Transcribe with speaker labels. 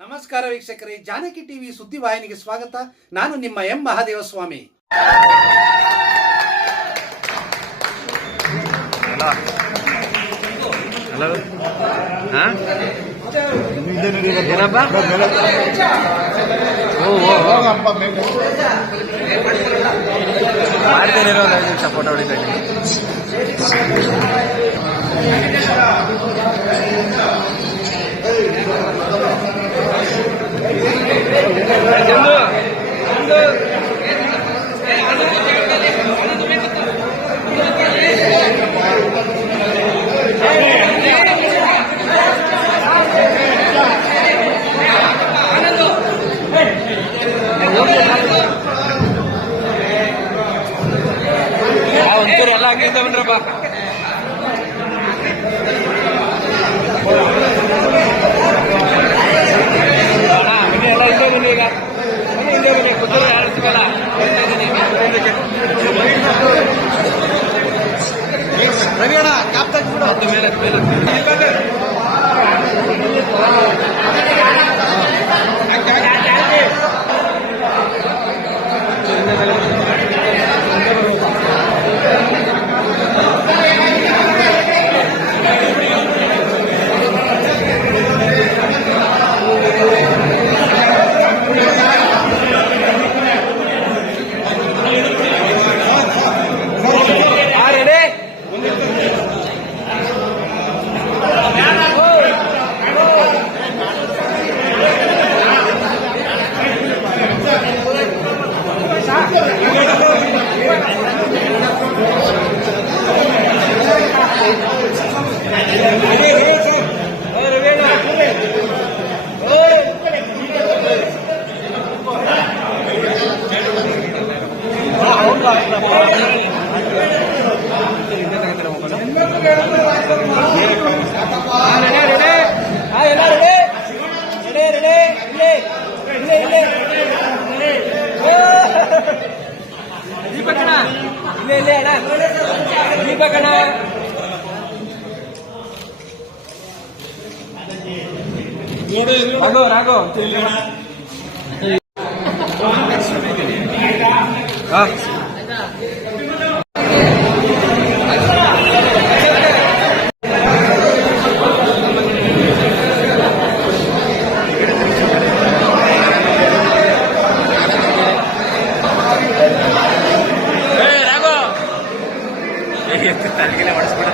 Speaker 1: ನಮಸ್ಕಾರ ವೀಕ್ಷಕರೇ ಜಾನಕಿ ಟಿವಿ ಸುದ್ದಿವಾಹಿನಿಗೆ ಸ್ವಾಗತ. ನಾನು ನಿಮ್ಮ ಎಂ ಮಹಾದೇವ ಸ್ವಾಮಿ
Speaker 2: ಹಲೋ எல்லாம் அங்கேருந்து வந்துடுறப்பா ரவியாடா காப்தான் கூட. மேல மேல. ದೀಪಕಣ್ಣ ರಾಘವ್ ರಾಘವ್ ಹಾ ರಾಘವ್ ತಲೆಗೆಲ್ಲ ಹೊಡಿಸ್ಬಿಡ